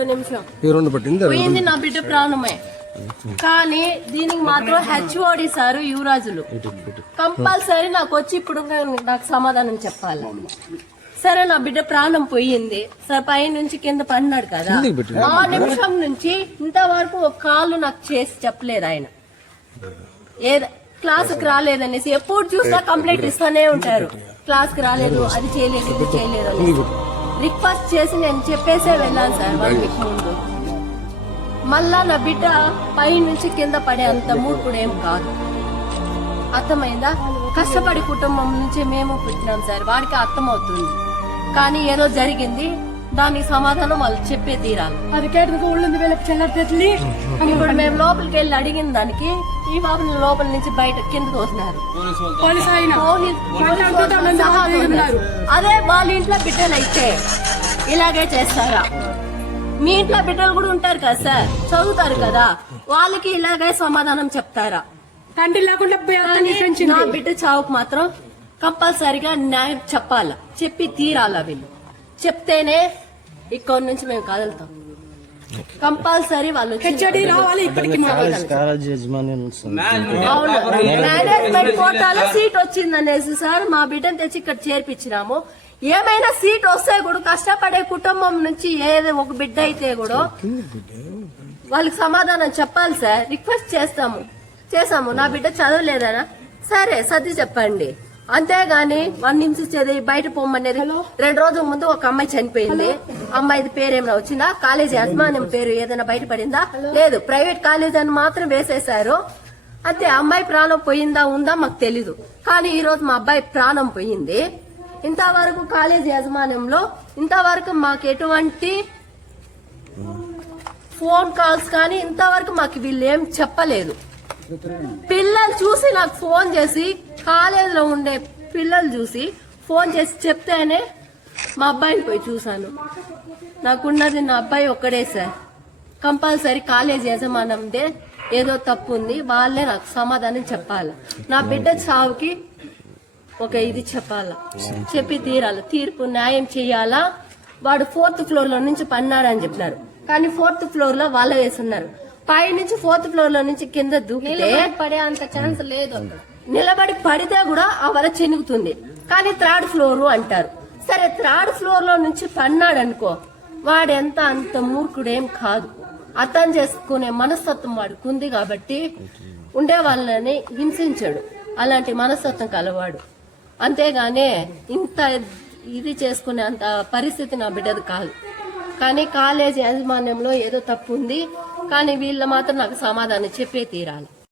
ఒక్క నిమిషం పోయింది నా బిడ్డ ప్రాణమే. కానీ దీనికి మాత్రం హెచ్ఓడి సార్ యువరాజులు కంపల్సరీ నాకు వచ్చి ఇప్పుడు నాకు సమాధానం చెప్పాలి. సరే నా బిడ్డ ప్రాణం పోయింది సార్, పై నుంచి కింద పడినాడు కదా, ఆ నిమిషం నుంచి ఇంతవరకు ఒక కాళ్ళు నాకు చేసి చెప్పలేదు ఆయన. క్లాసుకు రాలేదనేసి ఎప్పుడు చూసినా కంప్లైంట్ ఇస్తానే ఉంటారు, క్లాస్కి రాలేదు, అది చేయలేదు, ఇది చేయలేదు అని రిక్వెస్ట్ చేసి నేను చెప్పేసే వెళ్ళాను సార్ 1 వీక్ ముందు. మళ్ళా నా బిడ్డ పై నుంచి కింద పడే అంత మూర్ఖుడు ఏం కాదు, అర్థమైందా? కష్టపడి కుటుంబం నుంచి మేము పుట్టినాం సార్, వాడికి అర్థమవుతుంది. కానీ ఏదో జరిగింది, దానికి సమాధానం వాళ్ళు చెప్పే తీరాలి. ఇప్పుడు మేము లోపలికి వెళ్ళి అడిగిన దానికి ఈ బాబుని లోపల నుంచి బయట కింద తోసినారు. అదే వాళ్ళ ఇంట్లో బిడ్డలు అయితే ఇలాగే చేస్తారా? మీ ఇంట్లో బిడ్డలు కూడా ఉంటారు కదా సార్, చదువుతారు కదా, వాళ్ళకి ఇలాగే సమాధానం చెప్తారా? తండ్రి లేకుండా నా బిడ్డ చావుకు మాత్రం కంపల్సరిగా న్యాయం చెప్పాలా, చెప్పి తీరాలా. వీళ్ళు చెప్తేనే ఇక్కడ నుంచి మేము కదులుతాం. కంపల్సరీ వాళ్ళు మేనేజ్మెంట్ కోటాలో సీట్ వచ్చిందనేసి సార్ మా బిడ్డను తెచ్చి ఇక్కడ చేర్పించినాము. ఏమైనా సీట్ వస్తే కూడా కష్టపడే కుటుంబం నుంచి ఏదో ఒక బిడ్డ అయితే కూడా వాళ్ళకి సమాధానం చెప్పాలి సార్. రిక్వెస్ట్ చేసాము నా బిడ్డ చదవలేదనా, సరే సర్ది చెప్పండి, అంతేగాని 1 నిమిషం చదివి బయట పోమనేది. 2 రోజుల ముందు ఒక అమ్మాయి చనిపోయింది, అమ్మాయి పేరు ఏమైనా వచ్చిందా? కాలేజీ యాజమాన్యం పేరు ఏదైనా బయటపడిందా? లేదు, ప్రైవేట్ కాలేజ్ అని మాత్రం వేసేశారు అంతే. అమ్మాయి ప్రాణం పోయిందా ఉందా మాకు తెలీదు, కానీ ఈ రోజు మా అబ్బాయి ప్రాణం పోయింది. ఇంతవరకు కాలేజ్ యాజమాన్యంలో ఇంతవరకు మాకు ఎటువంటి ఫోన్ కాల్స్ కానీ ఇంతవరకు మాకు వీళ్ళు ఏం చెప్పలేదు. పిల్లలు చూసి నాకు ఫోన్ చేసి, కాలేజీలో ఉండే పిల్లలు చూసి ఫోన్ చేసి చెప్తేనే మా అబ్బాయిని పోయి చూశాను. నాకున్నది నా అబ్బాయి ఒక్కడే సార్. కంపల్సరీ కాలేజ్ యజమానందే ఏదో తప్పు ఉంది, వాళ్ళే నాకు సమాధానం చెప్పాలి. నా బిడ్డ చావుకి ఒక ఇది చెప్పాలా, చెప్పి తీరాలి, తీర్పు న్యాయం చెయ్యాలా. వాడు 4th ఫ్లోర్ లో నుంచి పన్నాడని చెప్పినారు, కానీ 4th ఫ్లోర్ లో వాళ్ళ వేసున్నారు. పై నుంచి 4th ఫ్లోర్ లో నుంచి కింద దూకితే పడే అంత ఛాన్స్ లేదు. నిలబడి పడితే కూడా ఆ వల చెనుగుతుంది, కానీ 3rd ఫ్లోర్ అంటారు. సరే 3rd ఫ్లోర్ లో నుంచి పన్నాడు అనుకో, వాడెంత అంత మూర్ఖుడేం కాదు, అర్థం చేసుకునే మనస్తత్వం వాడికి ఉంది కాబట్టి ఉండే వాళ్ళని హింసించాడు. అలాంటి మనస్తత్వం కలవాడు, అంతేగానే ఇంత ఇది చేసుకునే అంత పరిస్థితి నా బిడ్డది కాదు. కానీ కాలేజీ యాజమాన్యంలో ఏదో తప్పు ఉంది, కానీ వీళ్ళ మాత్రం నాకు సమాధానం చెప్పే తీరాలి.